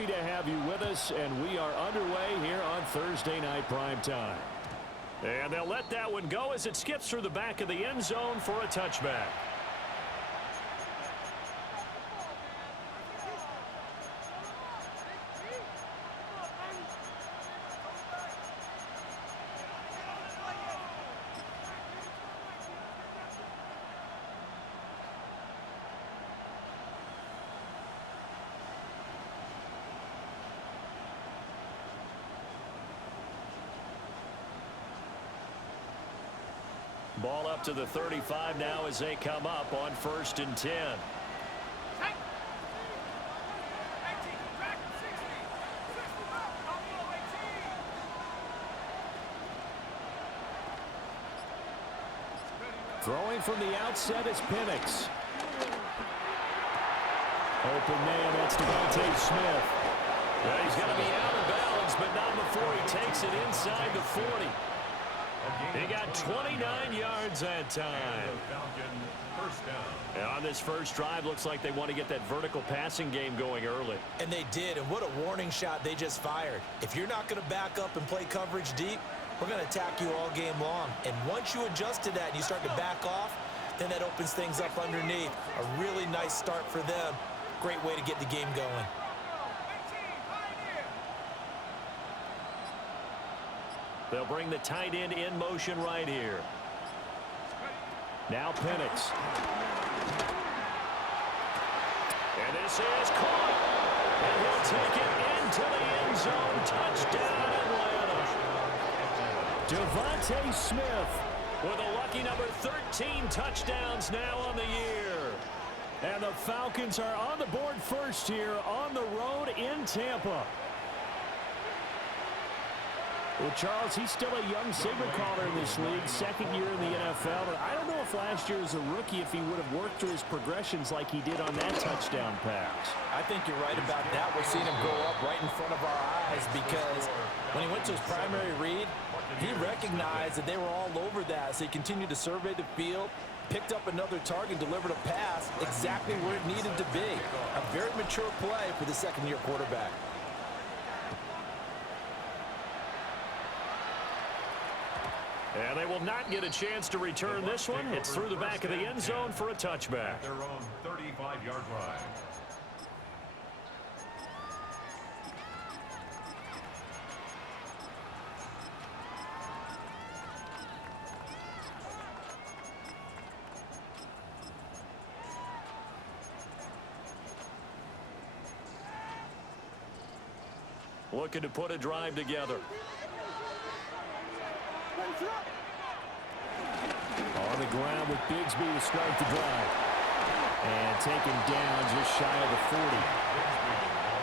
happy to have you with us, and we are underway here on Thursday Night Primetime. And they'll let that one go as it skips through the back of the end zone for a touchback. Ball up to the 35 now as they come up on 1st and 10. Throwing from the outset is Penix. Open man, that's Devontae Smith. Yeah, he's going to be out of bounds, but not before he takes it inside the 40. He got 29 yards that time. And on this first drive, looks like they want to get that vertical passing game going early. And they did, and what a warning shot they just fired. If you're not going to back up and play coverage deep, we're going to attack you all game long. And once you adjust to that and you start to back off, then that opens things up underneath. A really nice start for them. Great way to get the game going. They'll bring the tight end in motion right here. Now Penix. And this is caught. And he'll take it into the end zone. Touchdown, Atlanta. Devontae Smith with a lucky number 13 touchdowns now on the year. And the Falcons are on the board first here on the road in Tampa. Well, Charles, he's still a young signal caller in this league, second year in the NFL. But I don't know if last year as a rookie, if he would have worked through his progressions like he did on that touchdown pass. I think you're right about that. We're seeing him grow up right in front of our eyes because when he went to his primary read, he recognized that they were all over that. So he continued to survey the field, picked up another target, delivered a pass exactly where it needed to be. A very mature play for the second-year quarterback. And they will not get a chance to return this one. It's through the back of the end zone for a touchback. Their own 35-yard line. Looking to put a drive together. On the ground with Bigsby to start the drive. And taken down just shy of the 40.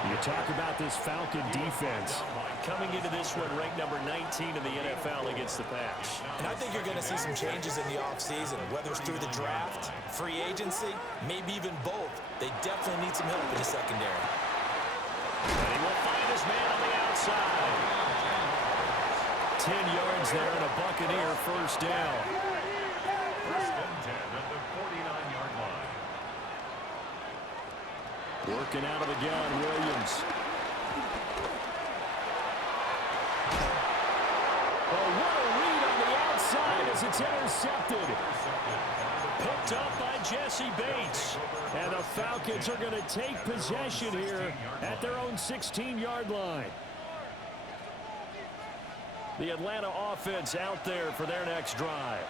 You talk about this Falcon defense. Coming into this one ranked number 19 in the NFL against the pass. And I think you're going to see some changes in the offseason, whether it's through the draft, free agency, maybe even both. They definitely need some help in the secondary. And he will find his man on the outside. 10 yards there and a Buccaneer first down. First and 10 at the 49-yard line. Working out of the gun, Williams. Oh, what a read on the outside as it's intercepted. Picked up by Jesse Bates. And the Falcons are going to take possession here at their own 16-yard line. The Atlanta offense out there for their next drive.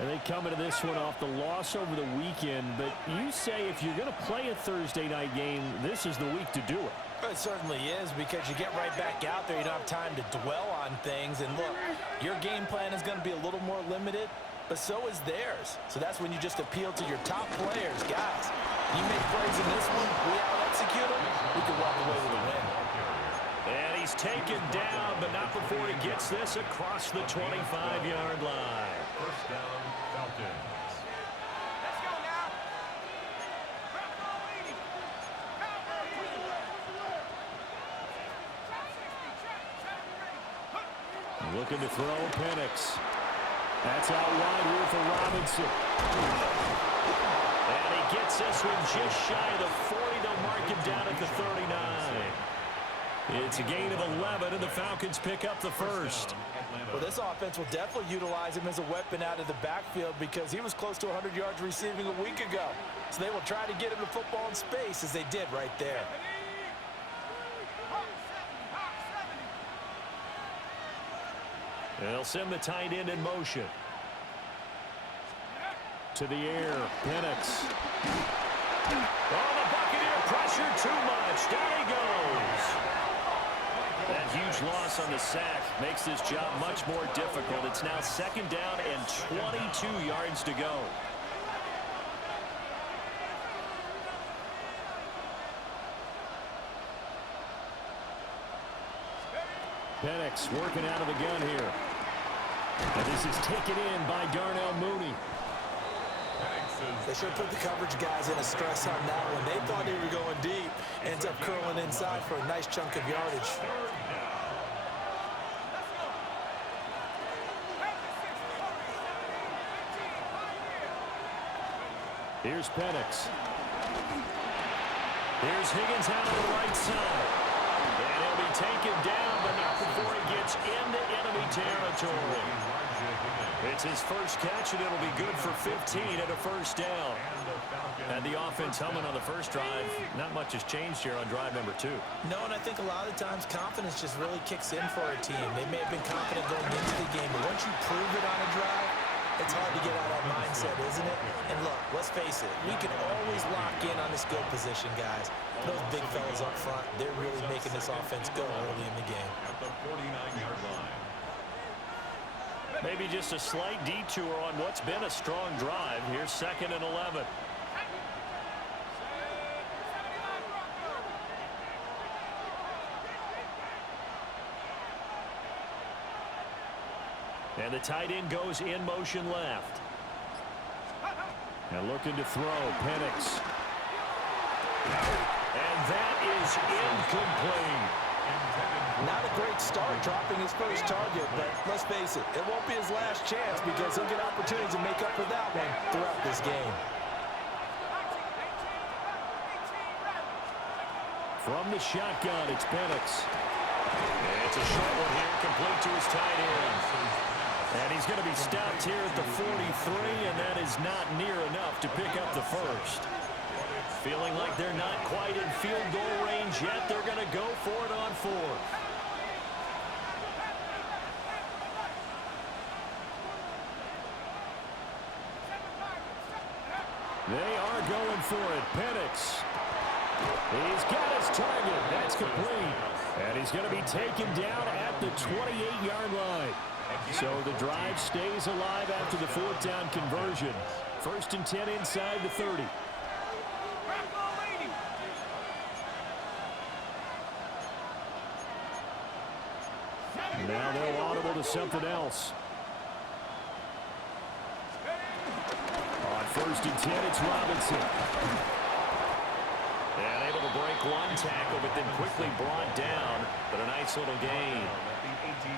And they come into this one off the loss over the weekend. But you say if you're going to play a Thursday night game, this is the week to do it. It certainly is, because you get right back out there. You don't have time to dwell on things. And look, your game plan is going to be a little more limited, but so is theirs. So that's when you just appeal to your top players. Guys, you make plays in this one, we out-execute them, we can walk away with a win. And he's taken down, but not before he gets this across the 25-yard line. First down, Falcons. Let's go now. Looking to throw Penix. That's out wide here for Robinson. And he gets this one just shy of the 40. They'll mark him down at the 39. It's a gain of 11, and the Falcons pick up the first. Well, this offense will definitely utilize him as a weapon out of the backfield because he was close to 100 yards receiving a week ago. So they will try to get him the football in space as they did right there. They'll send the tight end in motion. To the air, Penix. Oh, the Buccaneer pressure too much. Down he goes. That huge loss on the sack makes this job much more difficult. It's now second down and 22 yards to go. Penix working out of the gun here. And this is taken in by Darnell Mooney. They should put the coverage guys in a stress on that one. They thought they were going deep. Ends up curling inside for a nice chunk of yardage. Here's Penix. Here's Higgins out on the right side. And he'll be taken down, but not before he gets into enemy territory. It's his first catch, and it'll be good for 15 and a first down. And the offense humming on the first drive. Not much has changed here on drive number 2. No, and I think a lot of the times confidence just really kicks in for a team. They may have been confident going into the game, but once you prove it on a drive, it's hard to get out of that mindset, isn't it? And look, let's face it, we can always lock in on the skill position, guys. Those big fellas up front, they're really making this offense go early in the game. At the 49-yard line. Maybe just a slight detour on what's been a strong drive. Here's second and 11. And the tight end goes in motion left. And looking to throw, Penix. And that is incomplete. Not a great start dropping his first target, but let's face it, it won't be his last chance because he'll get opportunities to make up for that one throughout this game. From the shotgun, it's Penix. And it's a short one here, complete to his tight end. And he's going to be stopped here at the 43, and that is not near enough to pick up the first. Feeling like they're not quite in field goal range yet. They're going to go for it on fourth. They are going for it. Penix. He's got his target. That's complete. And he's going to be taken down at the 28-yard line. So the drive stays alive after the fourth down conversion. First and 10 inside the 30. Now they're audible to something else. On first and 10, it's Robinson. And able to break one tackle, but then quickly brought down. But a nice little gain.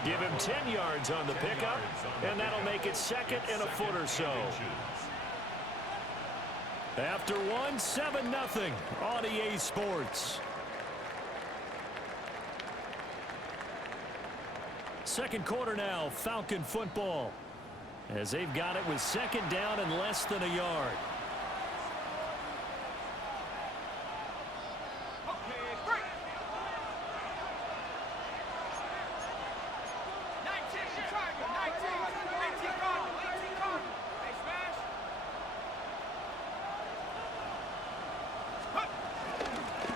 Give him 10 yards on the pickup, and that'll make it second and a foot or so. After one, 7-0 on EA Sports. Second quarter now, Falcon football. As they've got it with second down and less than a yard.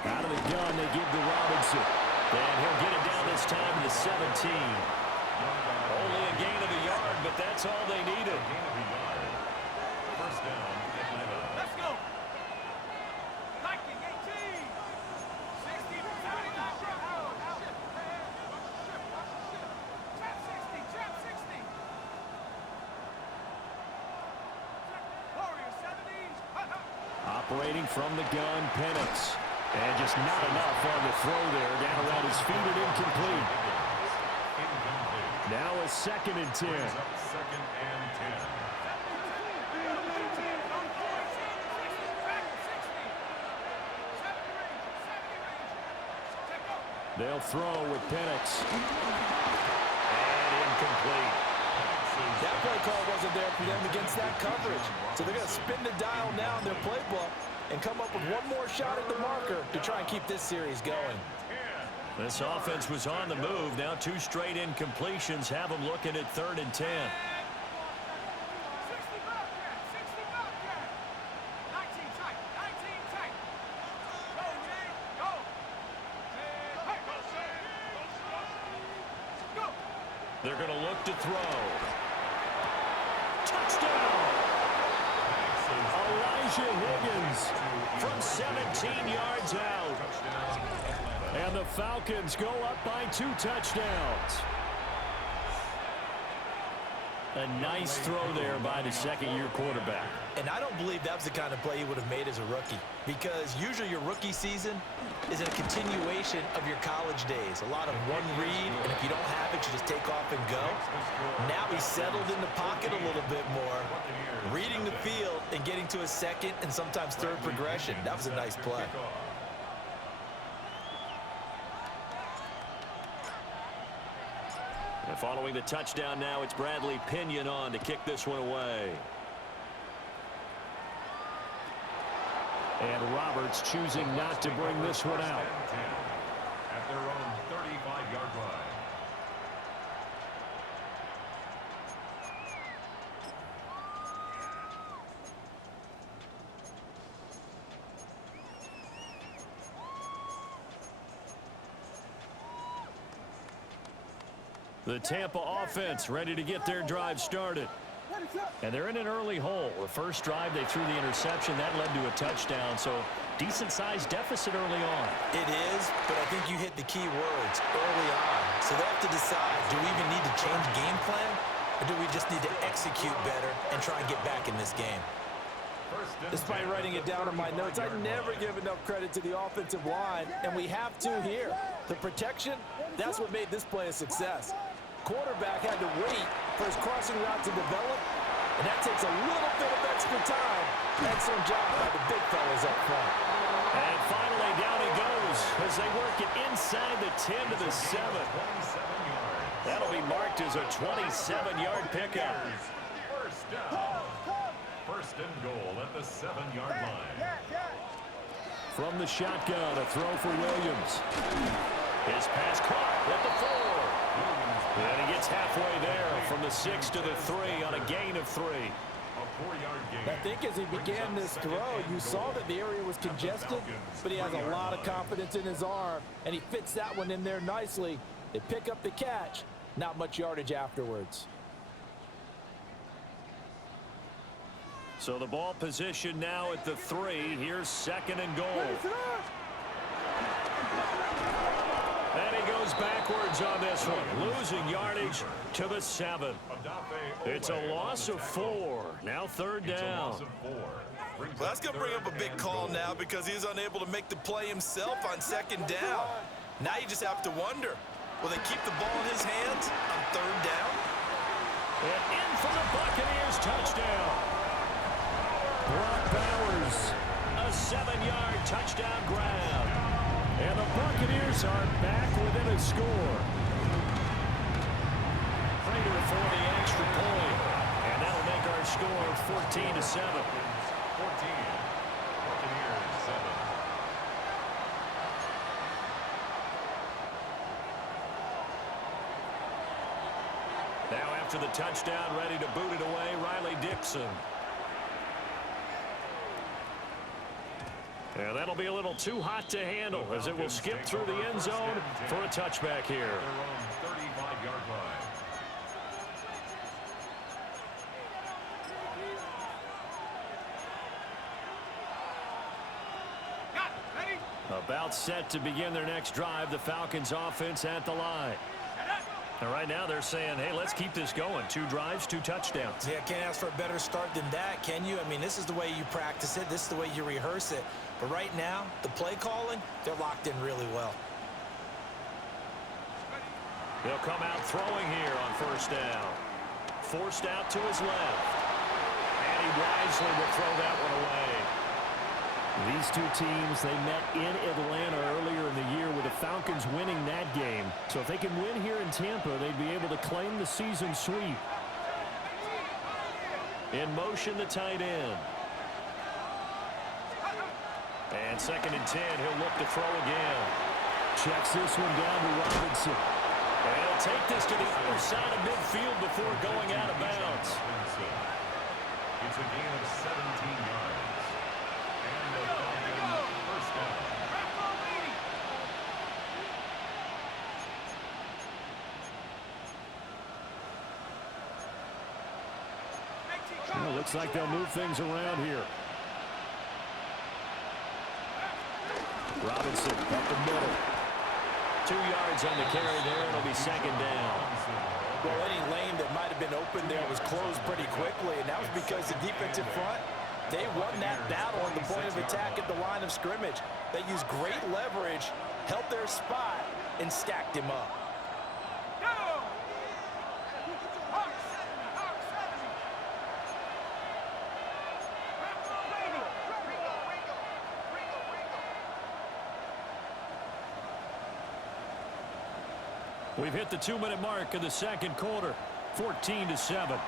Out of the gun, they give to Robinson. And he'll get it down this time to the 17. Only a gain of a yard, but that's all they needed. First down, Atlanta. Let's go. Hiking 18. 60 to 79. Trap 60. Trap 60. Warrior 70. Operating from the gun, Penix. And just not enough on the throw there. Down around his feet and incomplete. Now a second and 10. Second and 10. They'll throw with Penix. And incomplete. That play call wasn't there for them against that coverage. So they're going to spin the dial now in their playbook and come up with one more shot at the marker to try and keep this series going. This offense was on the move. Now 2 straight incompletions have them looking at 3rd and 10. 60 Bobcat, 60 Bobcat. 19 tight, 19 tight. Go, Jay, go. Hey, go. They're going to look to throw. Touchdown! Elijah Higgins from 17 yards out. And the Falcons go up by 2 touchdowns. A nice throw there by the second-year quarterback. And I don't believe that was the kind of play he would have made as a rookie, because usually your rookie season is a continuation of your college days. A lot of one read, and if you don't have it, you just take off and go. Now he's settled in the pocket a little bit more, reading the field and getting to a second and sometimes third progression. That was a nice play. And following the touchdown now, it's Bradley Pinion on to kick this one away. And Roberts choosing not to bring this one out. At their own 35-yard line. The Tampa offense ready to get their drive started. And they're in an early hole. The first drive, they threw the interception. That led to a touchdown, so decent-sized deficit early on. It is, but I think you hit the key words early on. So they have to decide, do we even need to change game plan, or do we just need to execute better and try and get back in this game? Despite writing it down in my notes, I never give enough credit to the offensive line, and we have to here. The protection, that's what made this play a success. Quarterback had to wait for his crossing route to develop, and that takes a little bit of extra time. Excellent job by the big fellas up front. And finally, down he goes as they work it inside the 10 to the 7. That'll be marked as a 27-yard pickup. First down. First and goal at the 7-yard line. From the shotgun, a throw for Williams. His pass caught at the 4. And he gets halfway there from the 6 to the 3 on a gain of 3. A 4-yard gain. I think as he began this throw, you saw that the area was congested, but he has a lot of confidence in his arm, and he fits that one in there nicely. They pick up the catch, not much yardage afterwards. So the ball position now at the 3. Here's 2nd and goal. And he goes backwards on this one, losing yardage to the 7. It's a loss of 4. Now 3rd down. Well, that's going to bring up a big call now because he's unable to make the play himself on 2nd down. Now you just have to wonder, will they keep the ball in his hands on 3rd down? And in for the Buccaneers touchdown. Brock Bowers, a 7-yard touchdown grab. And the Buccaneers are back within a score. Prater for the extra point. And that'll make our score 14 to 7. 14. Buccaneers 7. Now after the touchdown, ready to boot it away, Riley Dixon. And that'll be a little too hot to handle as it will skip through the end zone for a touchback here. Their own 35-yard line. Got it, ready? About set to begin their next drive, the Falcons offense at the line. And right now they're saying, hey, let's keep this going. 2 drives, 2 touchdowns. Yeah, can't ask for a better start than that, can you? I mean, this is the way you practice it. This is the way you rehearse it. But right now, the play calling, they're locked in really well. They'll come out throwing here on 1st down. Forced out to his left. And he wisely will throw that one away. These two teams, they met in Atlanta earlier in the year with the Falcons winning that game. So if they can win here in Tampa, they'd be able to claim the season sweep. In motion, the tight end. And 2nd and 10, he'll look to throw again. Checks this one down to Robinson. And he'll take this to the other side of midfield before going out of bounds. It's a gain of 17 yards. And the Falcons first down. Well, looks like they'll move things around here. Robinson up the middle. 2 yards on the carry there. It'll be 2nd down. Well, any lane that might have been open there was closed pretty quickly, and that was because the defensive front, they won that battle at the point of attack at the line of scrimmage. They used great leverage, held their spot, and stacked him up. We've hit the 2-minute mark of the 2nd quarter, 14-7.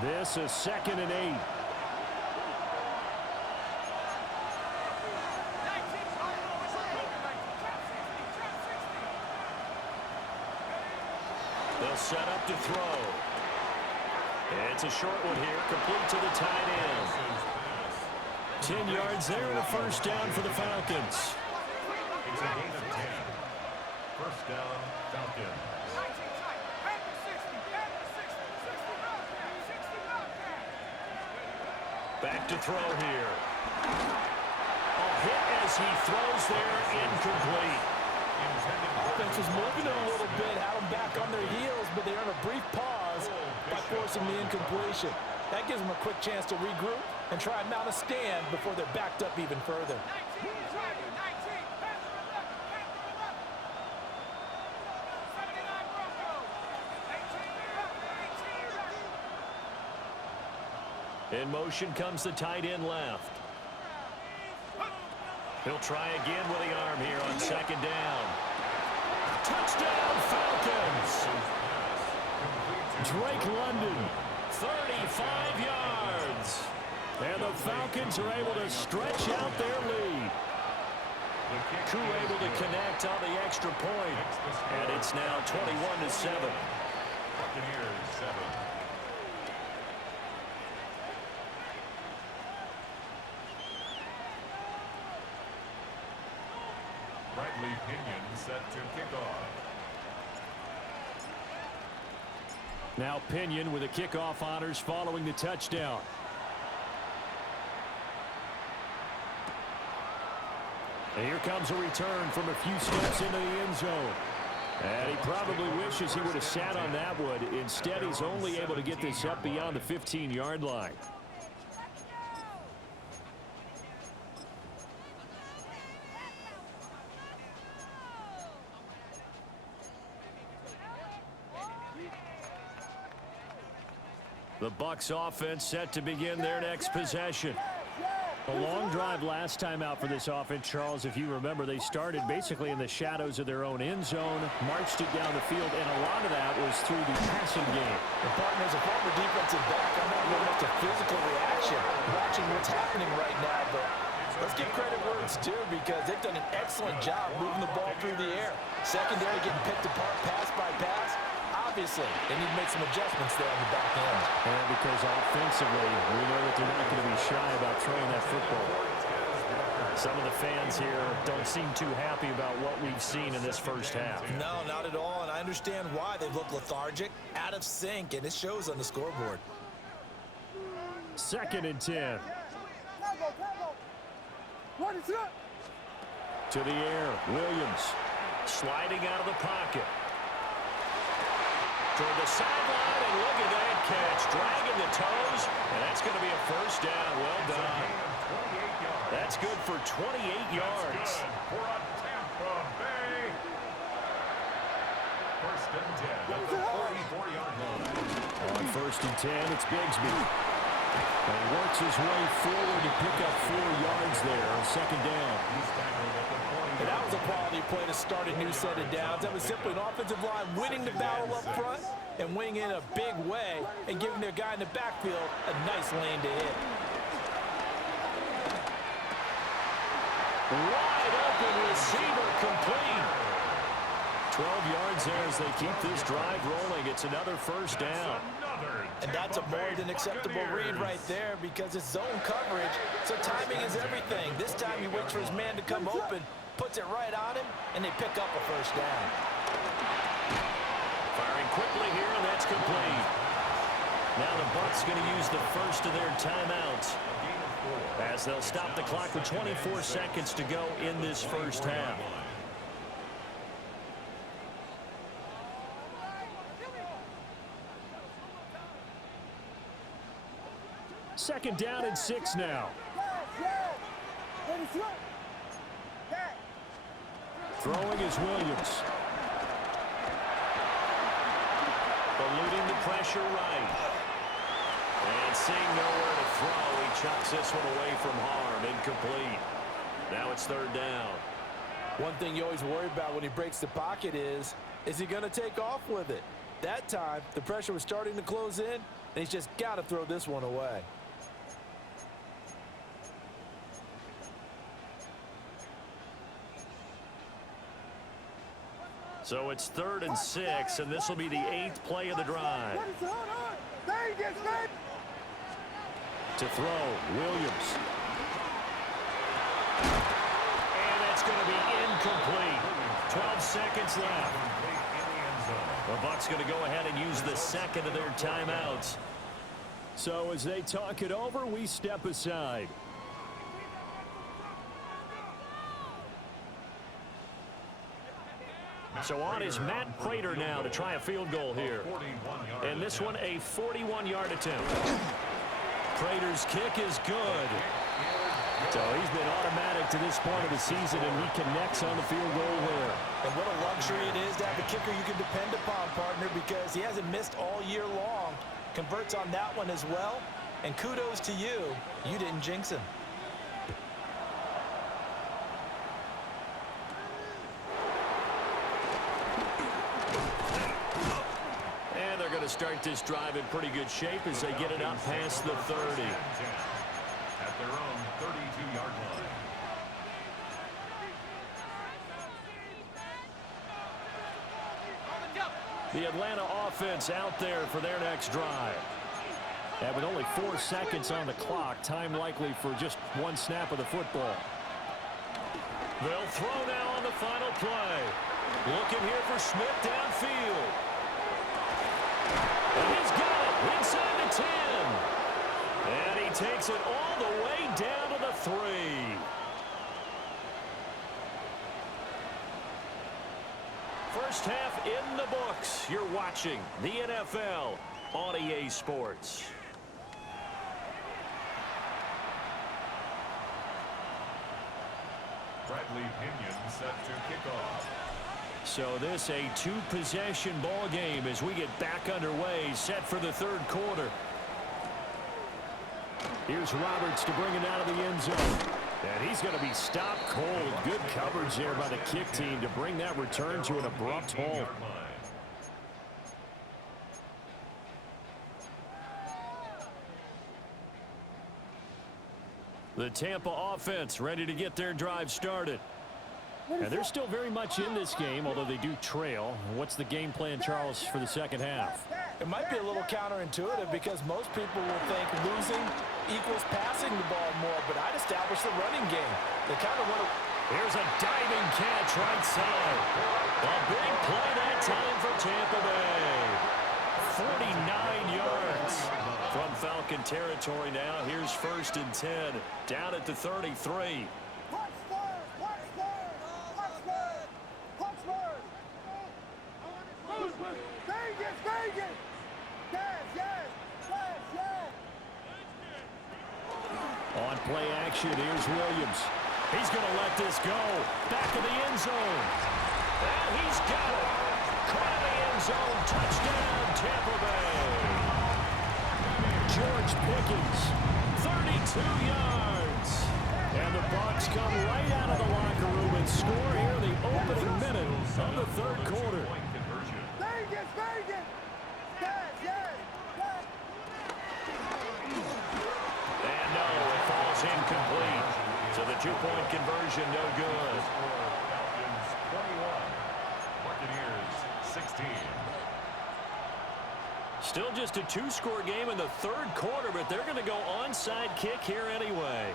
This is 2nd and 8. They'll set up to throw. It's a short one here, complete to the tight end. 10 yards there and a first down for the Falcons. It's a gain of 10. First down, Falcons. Back to throw here. A hit as he throws there, incomplete. Offense was moving a little bit, had them back on their heels, but they earned a brief pause by forcing the incompletion. That gives them a quick chance to regroup and try and mount a stand before they're backed up even further. In motion comes the tight end left. He'll try again with the arm here on 2nd down. Touchdown, Falcons! Drake London, 35 yards. And the Falcons are able to stretch out their lead. Crew able to connect on the extra point. And it's now 21-7. Buccaneers 7. Bradley Pinion set to kick off. Now Pinion with the kickoff honors following the touchdown. And here comes a return from a few steps into the end zone. And he probably wishes he would have sat on that one. Instead, he's only able to get this up beyond the 15-yard line. The Bucs offense set to begin their next possession. A long drive last time out for this offense, Charles. If you remember, they started basically in the shadows of their own end zone, marched it down the field, and a lot of that was through the passing game. The partner is a former defensive back. I'm not really much a physical reaction watching what's happening right now, but let's give credit where it's due because they've done an excellent job moving the ball through the air. Secondary getting picked apart pass by pass. Obviously, they need to make some adjustments there on the back end. And because offensively, we know that they're not going to be shy about throwing that football. Some of the fans here don't seem too happy about what we've seen in this first half. No, not at all, and I understand why. They look lethargic, out of sync, and it shows on the scoreboard. 2nd and 10. To the air, Williams sliding out of the pocket. Toward the sideline, and look at that catch. Dragging the toes, and that's going to be a first down. Well done. That's good for 28 yards. For a Tampa Bay First and 10 at the 44-yard line. On first and 10, it's Bigsby. And he works his way forward to pick up 4 yards there on second down. He's tackled at the 40. And that was a quality play to start a new set of downs. That was simply an offensive line winning the battle up front and winning in a big way and giving their guy in the backfield a nice lane to hit. Wide open receiver complete. 12 yards there as they keep this drive rolling. It's another first down. And that's a more than acceptable read right there because it's zone coverage, so timing is everything. This time he waits for his man to come open, puts it right on him, and they pick up a first down. Firing quickly here, and that's complete. Now the Bucs going to use the first of their timeouts as they'll stop the clock with 24 seconds to go in this first half. Second down and 6 now. Throwing is Williams. Eluding the pressure right. And seeing nowhere to throw, he chucks this one away from harm. Incomplete. Now it's third down. One thing you always worry about when he breaks the pocket is he going to take off with it? That time, the pressure was starting to close in, and he's just got to throw this one away. So it's 3rd and 6, and this will be the 8th play of the drive. To throw, Williams. And that's going to be incomplete. 12 seconds left. The Bucs going to go ahead and use the second of their timeouts. So as they talk it over, we step aside. So on is Matt Prater now to try a field goal here. And this one a 41-yard attempt. Prater's kick is good. So he's been automatic to this point of the season, and he connects on the field goal there. And what a luxury it is to have a kicker you can depend upon, partner, because he hasn't missed all year long. Converts on that one as well. And kudos to you. You didn't jinx him. Start this drive in pretty good shape as they get it out past the 30. At their own 32-yard line. The Atlanta offense out there for their next drive. And with only 4 seconds on the clock, time likely for just one snap of the football. They'll throw now on the final play. Looking here for Smith downfield. And he's got it inside the 10. And he takes it all the way down to the 3. First half in the books. You're watching the NFL on EA Sports. Bradley Pinion set to kick off. So this a 2-possession ball game as we get back underway, set for the 3rd quarter. Here's Roberts to bring it out of the end zone. And he's going to be stopped cold. Good coverage there by the kick team to bring that return to an abrupt halt. The Tampa offense ready to get their drive started. And they're still very much in this game, although they do trail. What's the game plan, Charles, for the second half? It might be a little counterintuitive because most people will think losing equals passing the ball more, but I'd establish the running game. They kind of want to... Here's a diving catch right side. A big play that time for Tampa Bay. 49 yards from Falcon territory now. Here's 1st and 10, down at the 33. On play action, here's Williams. He's going to let this go. Back of the end zone. And he's got it. Caught in the end zone. Touchdown, Tampa Bay. George Pickens, 32 yards. And the Bucs come right out of the locker room and score here in the opening minute of the third quarter. Vegas, Vegas! Yes, yes, yes! And no, it falls incomplete. So the two-point conversion, no good. Falcons 21, Buccaneers 16. Still just a two-score game in the third quarter, but they're going to go onside kick here anyway.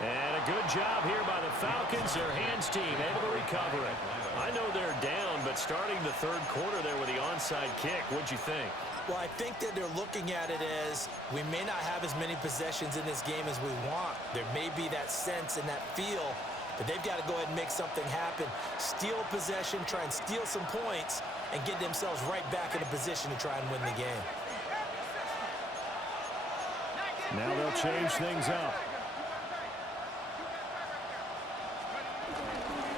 And a good job here by the Falcons. Their hands team able to recover it. I know they're down, but starting the third quarter there with the onside kick, what'd you think? Well, I think that they're looking at it as we may not have as many possessions in this game as we want. There may be that sense and that feel, but they've got to go ahead and make something happen. Steal possession, try and steal some points, and get themselves right back in a position to try and win the game. Now they'll change things up.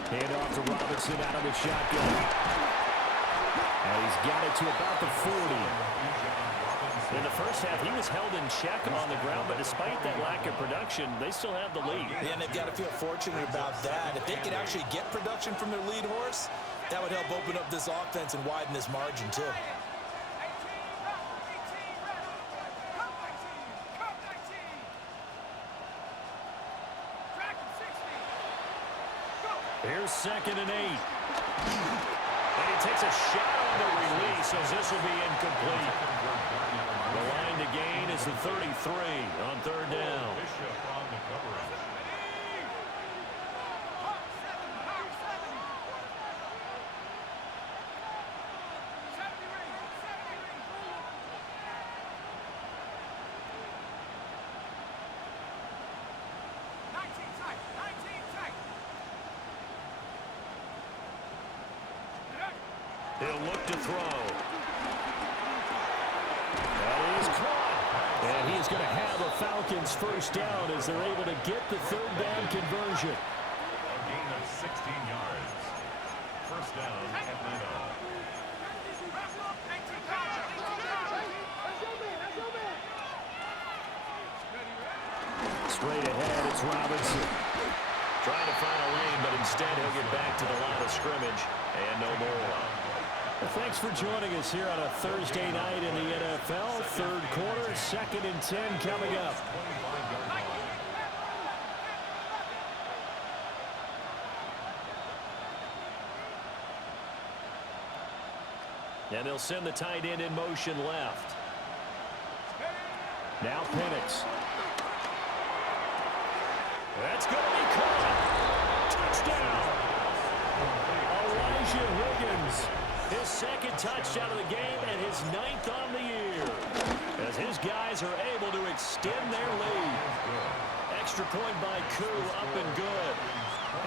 Hand off to Robinson out of the shotgun. And he's got it to about the 40. In the first half, he was held in check on the ground, but despite that lack of production, they still have the lead. And they've got to feel fortunate about that. If they could actually get production from their lead horse, that would help open up this offense and widen this margin, too. Here's 2nd and 8. And he takes a shot on the release as this will be incomplete. The line to gain is the 33 on third down. Bishop on the coverage. He'll look to throw. That is caught. And he's going to have a Falcons first down as they're able to get the third down conversion. A gain of 16 yards. First down, Atlanta. Straight ahead, it's Robinson. Trying to find a lane, but instead he'll get back to the line of scrimmage. And no more. Well, thanks for joining us here on a Thursday night in the NFL. Third quarter, 2nd and 10 coming up. And they'll send the tight end in motion left. Now Penix. That's going to be caught. Touchdown. Elijah Higgins. His second touchdown of the game and his 9th on the year. As his guys are able to extend their lead. Extra point by Koo, up and good.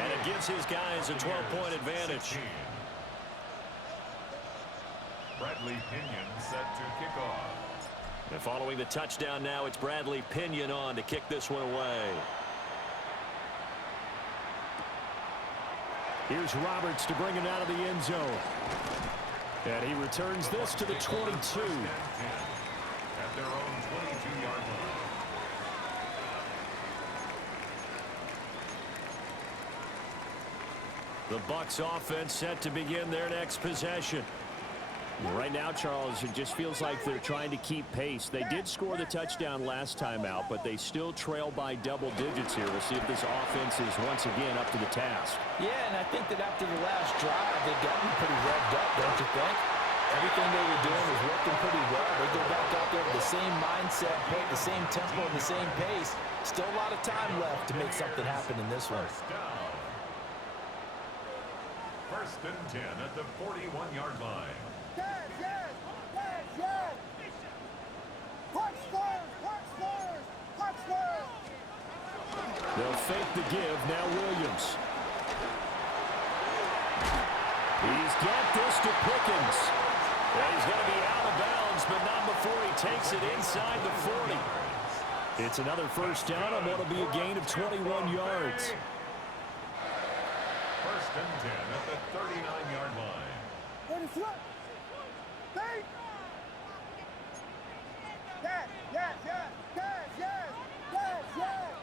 And it gives his guys a 12-point advantage. Bradley Pinion set to kick off. And following the touchdown now, it's Bradley Pinion on to kick this one away. Here's Roberts to bring it out of the end zone. And he returns this to the 22. At their own 22-yard line. The Bucs offense set to begin their next possession. Right now, Charles, it just feels like they're trying to keep pace. They did score the touchdown last time out, but they still trail by double digits here. We'll see if this offense is once again up to the task. Yeah, and I think that after the last drive, they've gotten pretty revved up, don't you think? Everything they were doing was working pretty well. They go back out there with the same mindset, the same tempo, and the same pace. Still a lot of time left to make something happen in this one. First and 10 at the 41-yard line. Yes, yes, yes, yes! Punch scores, punch scores, punch scores! They'll fake the give. Now Williams. He's got this to Pickens. And he's going to be out of bounds, but not before he takes it inside the 40. It's another first down on what will be a gain of 21 yards. First First and 10 at the 39-yard line. Ready, slip. Fake. Yes, yes, yes, yes, yes, yes, yes.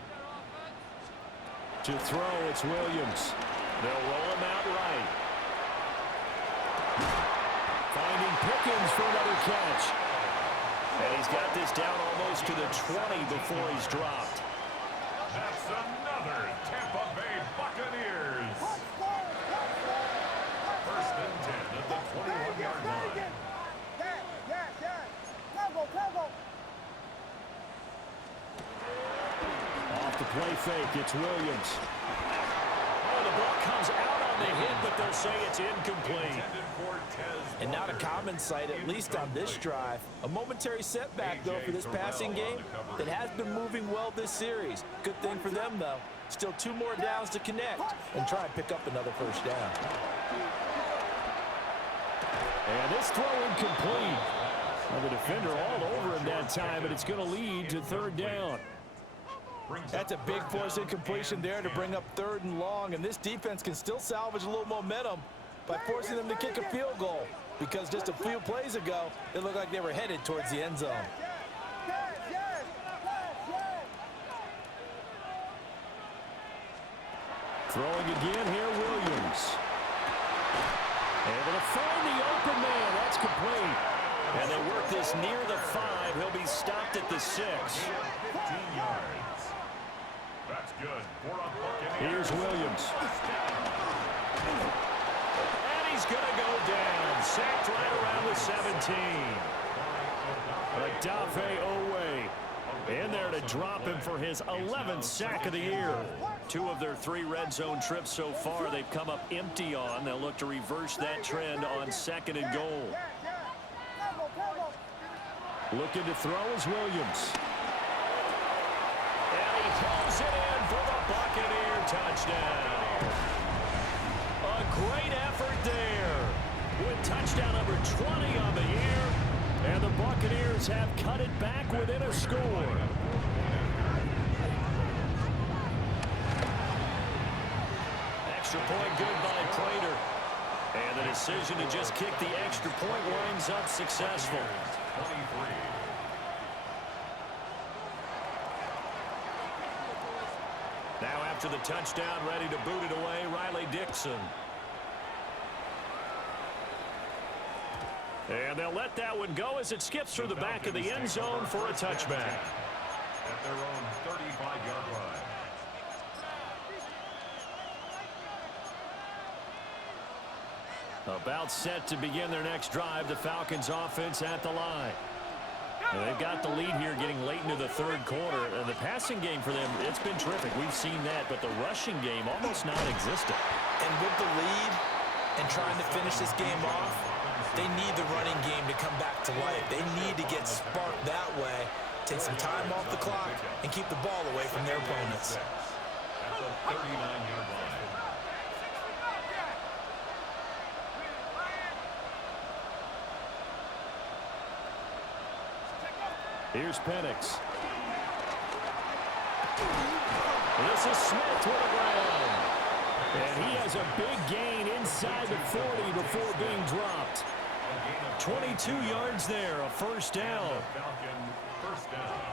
To throw, it's Williams. They'll roll him out right. Finding Pickens for another catch. And he's got this down almost to the 20 before he's dropped. That's another Tampa Bay Buccaneers. First and 10 at the 21-yard line. Yes, yes, yes. Cover, cover. Off the play fake, it's Williams. Oh, the ball comes out on the hit, but they'll say it's incomplete. And not a common sight, at least on this drive. A momentary setback, though, for this passing game that has been moving well this series. Good thing for them, though. Still 2 more downs to connect and try and pick up another first down. And this throw incomplete. Well, the defender all over him that time, but it's going to lead to 3rd down. That's a big force incompletion there to bring up 3rd and long, and this defense can still salvage a little momentum by forcing them to kick a field goal, because just a few plays ago, it looked like they were headed towards the end zone. Throwing again here, Williams. Able to find the open man. That's complete. And they work this near the 5. He'll be stopped at the 6. 15 yards. That's good. Here's Williams. And he's going to go down. Sacked right around the 17. Adafe Owe in there to drop him for his 11th sack of the year. 2 of their 3 red zone trips so far they've come up empty on. They'll look to reverse that trend on 2nd and goal. Looking to throw is Williams. And he pulls it in for the Buccaneer touchdown. A great effort there with touchdown number 20 on the year. And the Buccaneers have cut it back within a score. Extra point good by Prater. And the decision to just kick the extra point winds up successful. 23. Now after the touchdown, ready to boot it away, Riley Dixon. And they'll let that one go as it skips through the back of the end zone for a touchback. At their own 35-yard line. About set to begin their next drive, the Falcons offense at the line. And they've got the lead here getting late into the 3rd quarter. And the passing game for them, it's been terrific. We've seen that, but the rushing game almost non-existent. And with the lead and trying to finish this game off, they need the running game to come back to life. They need to get sparked that way, take some time off the clock, and keep the ball away from their opponents. At the 39-yard line. Here's Penix. This is Smith with a ground. And he has a big gain inside the 40 before being dropped. 22 yards there, a first down. Falcon first down.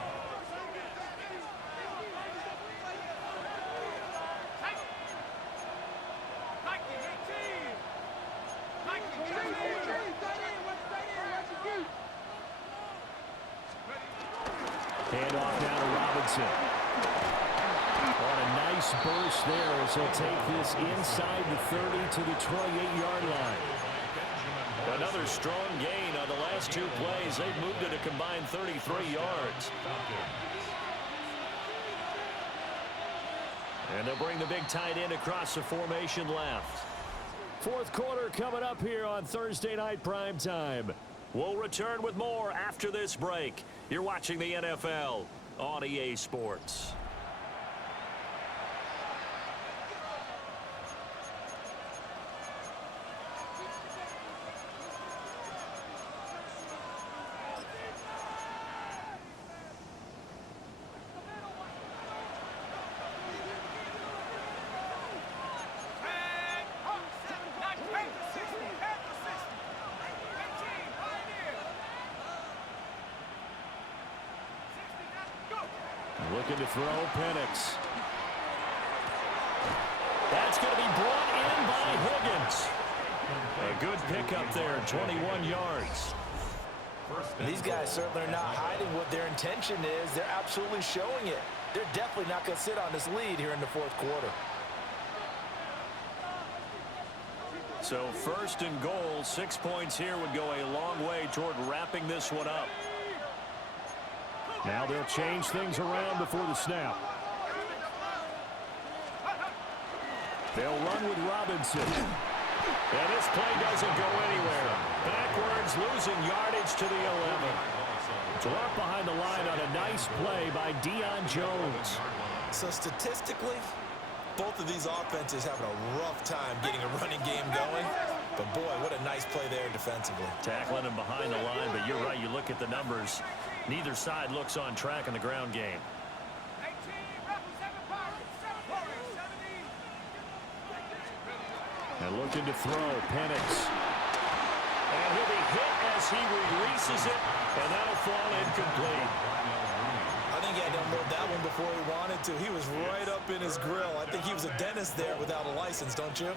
Handoff now to Robinson. On a nice burst there as he'll take this inside the 30 to the 28-yard line. Another strong gain on the last 2 plays. They've moved it a combined 33 yards. And they'll bring the big tight end across the formation left. 4th quarter coming up here on Thursday Night Prime Time. We'll return with more after this break. You're watching the NFL on EA Sports. Looking to throw, Penix. That's going to be brought in by Higgins. A good pickup there, 21 yards. These guys certainly are not hiding what their intention is. They're absolutely showing it. They're definitely not going to sit on this lead here in the fourth quarter. So first and goal, 6 points here would go a long way toward wrapping this one up. Now they'll change things around before the snap. They'll run with Robinson. And this play doesn't go anywhere. Backwards, losing yardage to the 11. Dropped behind the line on a nice play by Deion Jones. So statistically, both of these offenses having a rough time getting a running game going. But boy, what a nice play there defensively. Tackling him behind the line, but you're right, you look at the numbers. Neither side looks on track in the ground game. And looking to throw, Penix. And he'll be hit as he releases it, and that'll fall incomplete. I think he had to unload that one before he wanted to. He was right up in his grill. I think he was a dentist there without a license, don't you?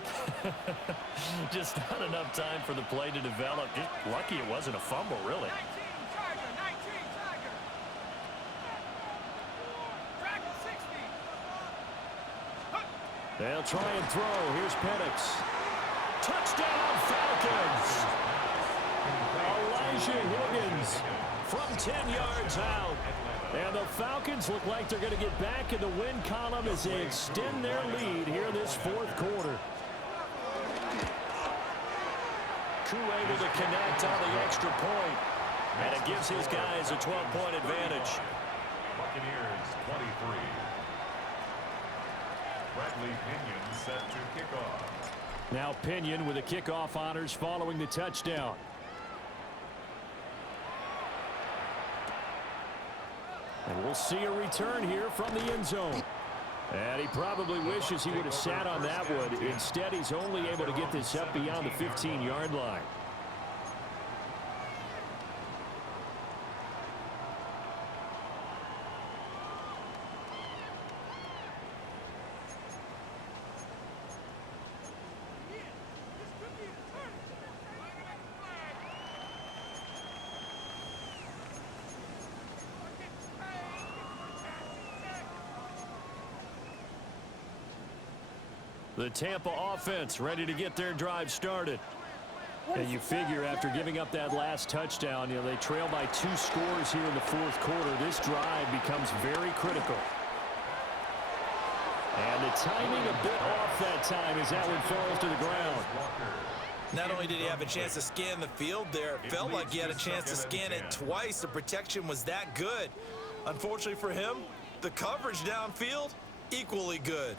Just not enough time for the play to develop. Just lucky it wasn't a fumble, really. They'll try and throw. Here's Penix. Touchdown, Falcons! Elijah Higgins from 10 yards out. And the Falcons look like they're going to get back in the win column as they extend their lead here this fourth quarter. Koo able to connect on the extra point. And it gives his guys a 12-point advantage. Buccaneers 23. Bradley Pinion set to kick off. Now Pinion with the kickoff honors following the touchdown. And we'll see a return here from the end zone. And he probably wishes he would have sat on that one. Instead, he's only able to get this up beyond the 15-yard line. The Tampa offense ready to get their drive started. And you figure after giving up that last touchdown, they trail by 2 scores here in the fourth quarter. This drive becomes very critical. And the timing a bit off that time as that one falls to the ground. Not only did he have a chance to scan the field there, it felt like he had a chance to scan it twice. The protection was that good. Unfortunately for him, the coverage downfield, equally good.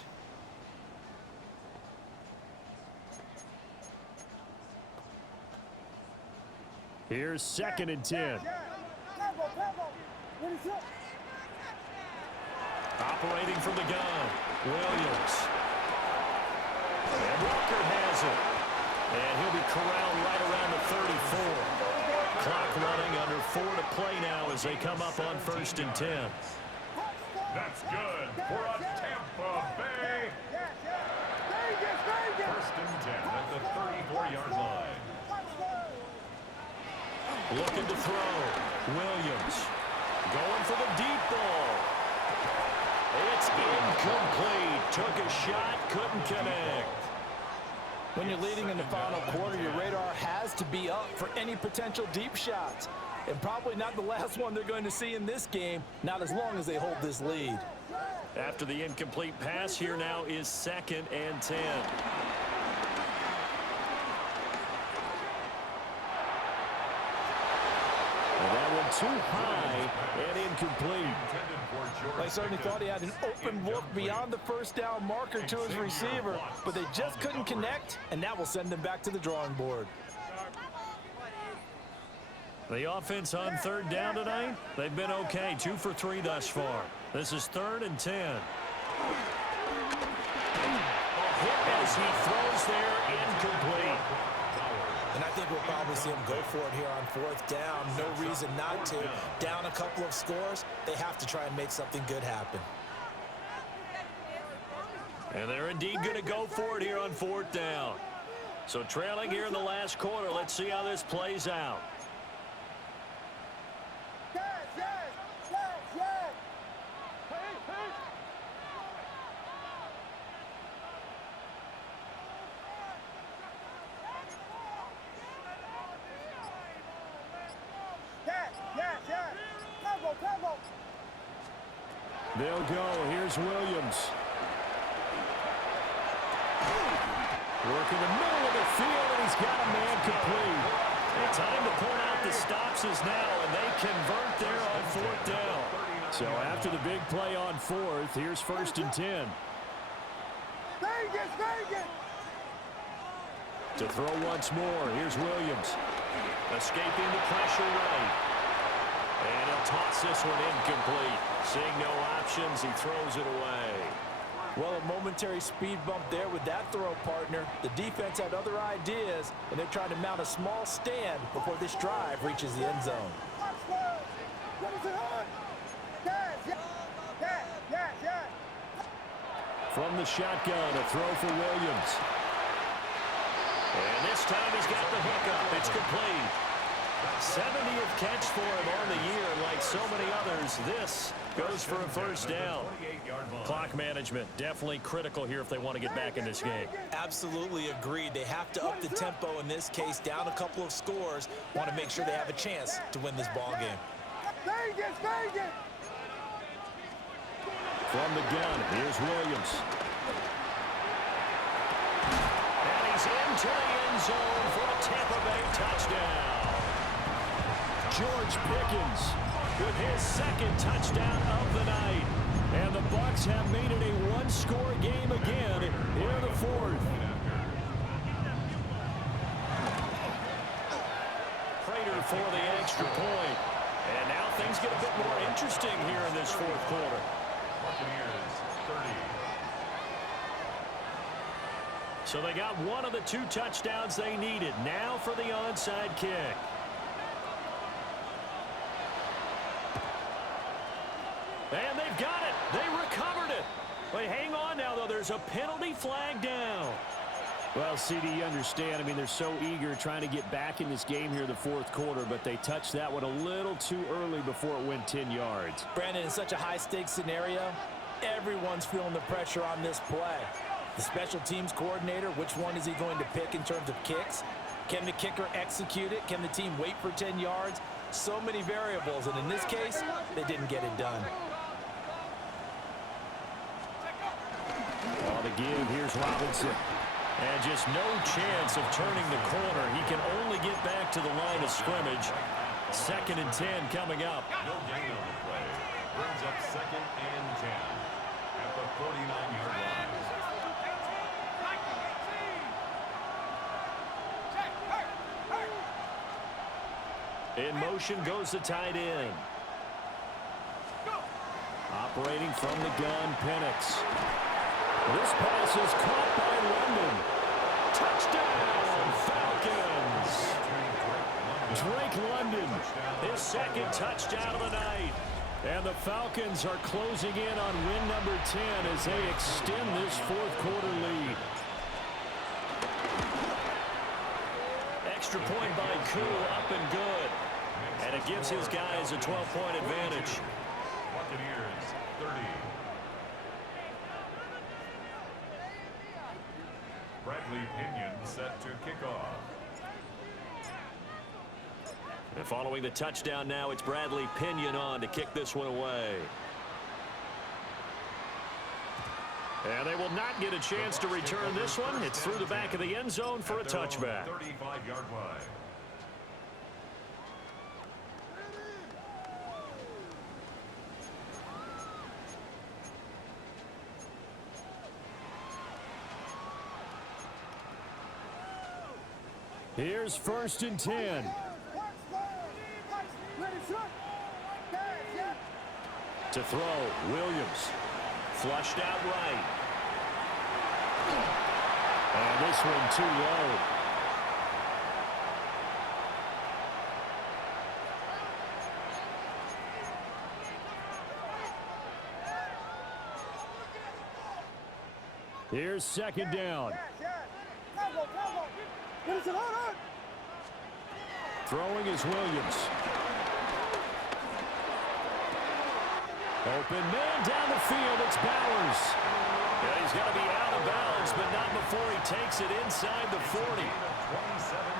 Here's 2nd and 10. Operating from the gun, Williams. And Walker has it. And he'll be corralled right around the 34. Clock running, under 4 to play now as they come up on 1st and 10. That's good for a Tampa Bay. 1st and 10 at the 34-yard line. Looking to throw. Williams going for the deep ball. It's incomplete. Took a shot, couldn't connect. When you're leading in the final quarter, your radar has to be up for any potential deep shots. And probably not the last one they're going to see in this game, not as long as they hold this lead. After the incomplete pass, here now is 2nd and 10. Too high and incomplete. I certainly thought he had an open look beyond the first down marker to his receiver, but they just couldn't connect, and that will send them back to the drawing board. The offense on 3rd down tonight, they've been okay, 2 for 3 thus far. This is 3rd and 10. Hit as he throws there, incomplete. And I think we'll probably see them go for it here on fourth down. No reason not to. Down a couple of scores, they have to try and make something good happen. And they're indeed going to go for it here on fourth down. So trailing here in the last quarter. Let's see how this plays out. Yes, yes, yes, yes. Yes, yes, yes. Tempo, tempo. They'll go. Here's Williams. Working the middle of the field, and he's got a man complete. The time to point out the stops is now, and they convert there on fourth down. So after the big play on fourth, here's 1st and 10. Vegas, Vegas. To throw once more, here's Williams. Escaping the pressure right. And he'll toss this one incomplete. Seeing no options, he throws it away. Well, a momentary speed bump there with that throw, partner. The defense had other ideas, and they're trying to mount a small stand before this drive reaches the end zone. Touchdown. What is it on? Yes, yes, yes, yes, yes. From the shotgun, a throw for Williams. And this time he's got the hook up. It's complete. 70th catch for him on the year. Like so many others, this goes for a first down. Clock management definitely critical here if they want to get back in this game. Absolutely agreed. They have to up the tempo in this case, down a couple of scores. Want to make sure they have a chance to win this ball game. Vegas, Vegas. From the gun, here's Williams. And he's into the end zone for a Tampa Bay touchdown. George Pickens with his 2nd touchdown of the night. And the Bucs have made it a one-score game again here in the 4th. Prater for the extra point. And now things get a bit more interesting here in this 4th quarter. Buccaneers 30. So they got one of the 2 touchdowns they needed. Now for the onside kick. And they've got it. They recovered it. But hang on now, though. There's a penalty flag down. Well, CD, you understand. I mean, they're so eager trying to get back in this game here in the 4th quarter, but they touched that one a little too early before it went 10 yards. Brandon, in such a high-stakes scenario, everyone's feeling the pressure on this play. The special teams coordinator, which one is he going to pick in terms of kicks? Can the kicker execute it? Can the team wait for 10 yards? So many variables, and in this case, they didn't get it done. On the give, here's Robinson. And just no chance of turning the corner. He can only get back to the line of scrimmage. 2nd and 10 coming up. No gain on the play. Brings up 2nd and 10 at the 49-yard line. In motion goes the tight end. Operating from the gun, Penix. This pass is caught by London. Touchdown, Falcons! Drake London, his 2nd touchdown of the night. And the Falcons are closing in on win number 10 as they extend this 4th quarter lead. Extra point by Koo, up and good. And it gives his guys a 12-point advantage. Buccaneers 30. Bradley Pinion set to kick off. And following the touchdown now, it's Bradley Pinion on to kick this one away. And they will not get a chance to return this one. It's through the back of the end zone for a touchback. 35-yard line. Here's 1st and 10. To throw, Williams. Flushed out right. And this one too low. Here's second down. Throwing is Williams. Open man down the field. It's Bowers. Yeah, he's got to be out of bounds, but not before he takes it inside the 40. 27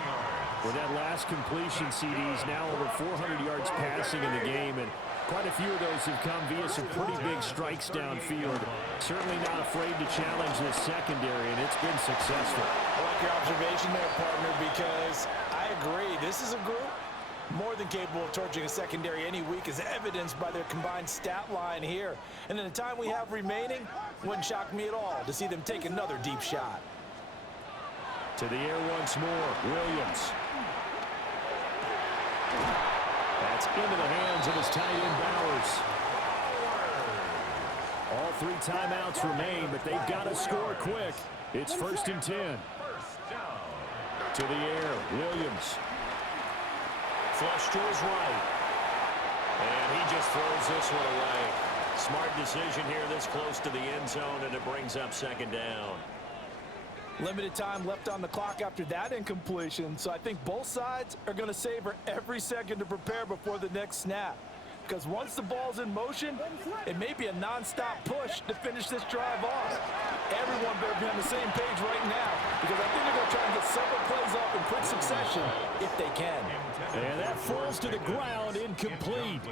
yards. With that last completion, CD's now over 400 yards passing in the game, and quite a few of those have come via some pretty big strikes downfield. Certainly not afraid to challenge this secondary, and it's been successful. I like your observation there, partner, because I agree. This is a group more than capable of torching a secondary any week, as evidenced by their combined stat line here. And in the time we have remaining, wouldn't shock me at all to see them take another deep shot. To the air once more, Williams. That's into the hands of his tight end, Bowers. All 3 timeouts remain, but they've got to score quick. It's 1st and 10. To the air, Williams. Flush to his right. And he just throws this one away. Smart decision here this close to the end zone, and it brings up second down. Limited time left on the clock after that incompletion, so I think both sides are going to savor every second to prepare before the next snap. Because once the ball's in motion, it may be a non-stop push to finish this drive off. Everyone better be on the same page right now, because I think they're going to try and get several plays off in quick succession if they can. And that falls to the ground, incomplete.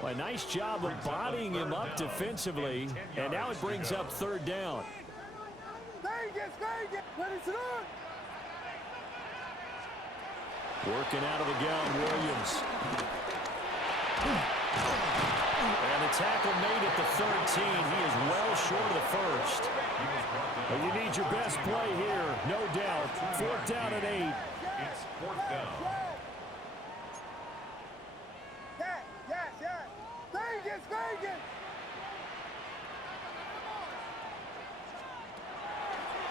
Well, a nice job of bodying him up defensively, and now it brings up 3rd down. Working out of the gun, Williams. And the tackle made at the 13. He is well short of the first. Well, you need your best play here, no doubt. 4th down and 8. It's 4th down.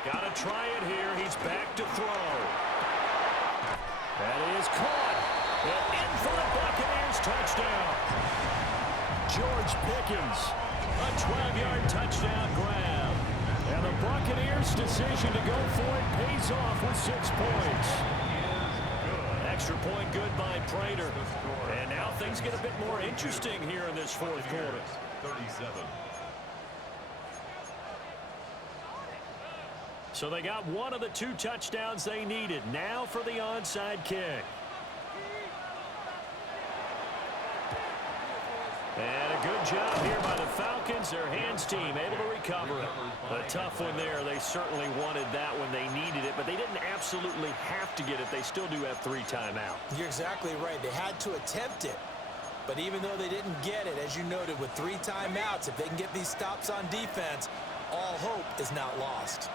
Got to try it here. He's back to throw. That is caught. And in for the Buccaneers touchdown. George Pickens. A 12-yard touchdown grab. And the Buccaneers' decision to go for it pays off with 6 points. Extra point good by Prater. And now things get a bit more interesting here in this 4th quarter. 37. So they got one of the 2 touchdowns they needed. Now for the onside kick. And a good job here by the Falcons. Their hands team able to recover it. A tough one there. They certainly wanted that when they needed it, but they didn't absolutely have to get it. They still do have 3 timeouts. You're exactly right. They had to attempt it. But even though they didn't get it, as you noted, with 3 timeouts, if they can get these stops on defense, all hope is not lost.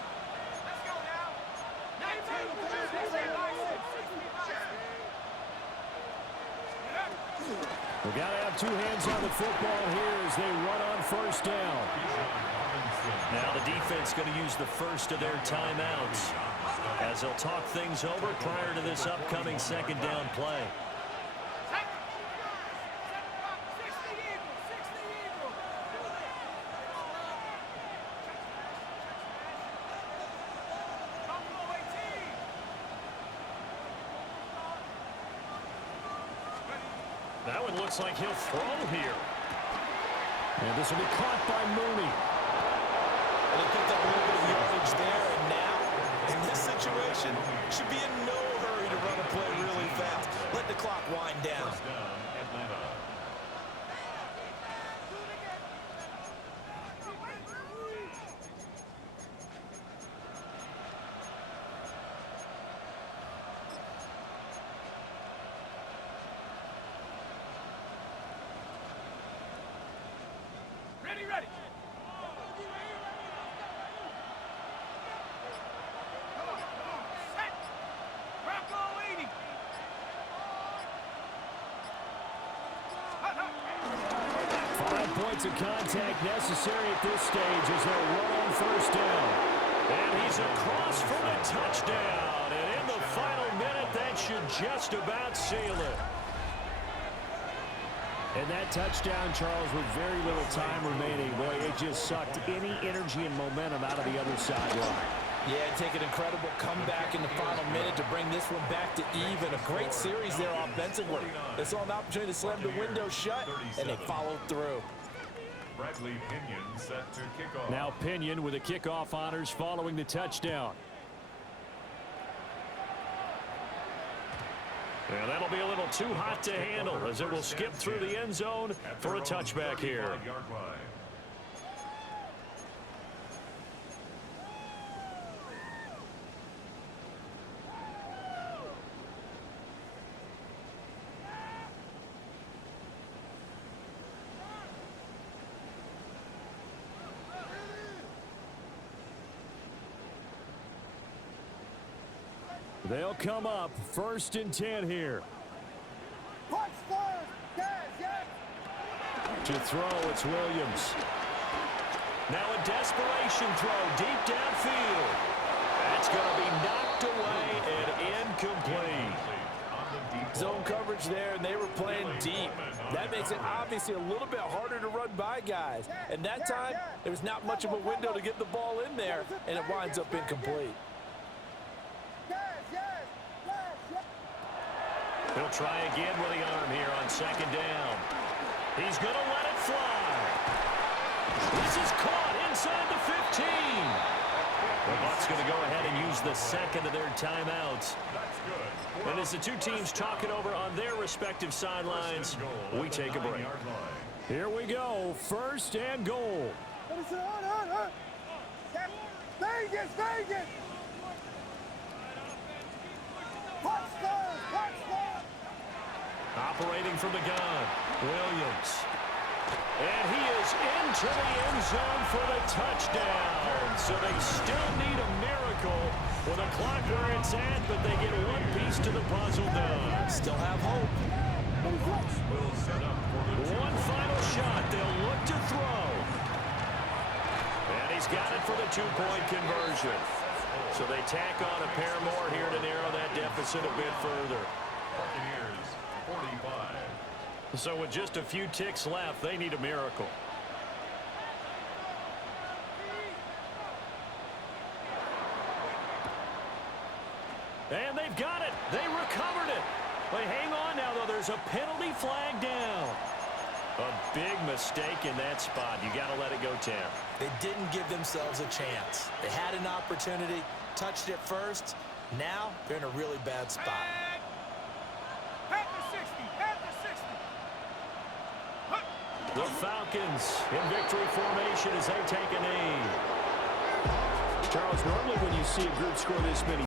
We've got to have 2 hands on the football here as they run on 1st down. Now the defense going to use the first of their timeouts as they'll talk things over prior to this upcoming 2nd down play. That one looks like he'll throw here. And this will be caught by Mooney. Well, he picked up a little bit of yardage there, and now, in this situation, should be in no hurry to run a play really fast. Let the clock wind down. First down, Atlanta. Ready. 5 points of contact necessary at this stage as they'll run on 1st down. And he's across for the touchdown. And in the final minute, that should just about seal it. And that touchdown, Charles, with very little time remaining, boy, it just sucked any energy and momentum out of the other sideline. Yeah, take an incredible comeback in the final minute to bring this one back to even. A great series there offensively. They saw an opportunity to slam the window shut, and they followed through. Bradley Pinion set to kick off. Now Pinion with the kickoff honors following the touchdown. And that'll be a little too hot to handle as it will skip through the end zone for a touchback here. They'll come up 1st and 10 here. To throw, it's Williams. Now a desperation throw deep downfield. That's going to be knocked away and incomplete. Zone coverage there, and they were playing deep. That makes it obviously a little bit harder to run by guys. And that time, there was not much of a window to get the ball in there, and it winds up incomplete. He'll try again with the arm here on 2nd down. He's going to let it fly. This is caught inside the 15. The Bucs going to go ahead and use the second of their timeouts. And as the two teams talk it over on their respective sidelines, we take a break. Here we go, 1st and goal. Vegas, Vegas! Operating from the gun, Williams. And he is into the end zone for the touchdown. So they still need a miracle with a clock where it's at, but they get one piece to the puzzle done. Still have hope. One final shot. They'll look to throw. And he's got it for the 2-point conversion. So they tack on a pair more here to narrow that deficit a bit further. Buccaneers, 45. So with just a few ticks left, they need a miracle. And they've got it. They recovered it. But hang on now, though. There's a penalty flag down. A big mistake in that spot. You got to let it go, Tam. They didn't give themselves a chance. They had an opportunity, touched it first. Now they're in a really bad spot. The Falcons in victory formation as they take a knee. Charles, normally when you see a group score this many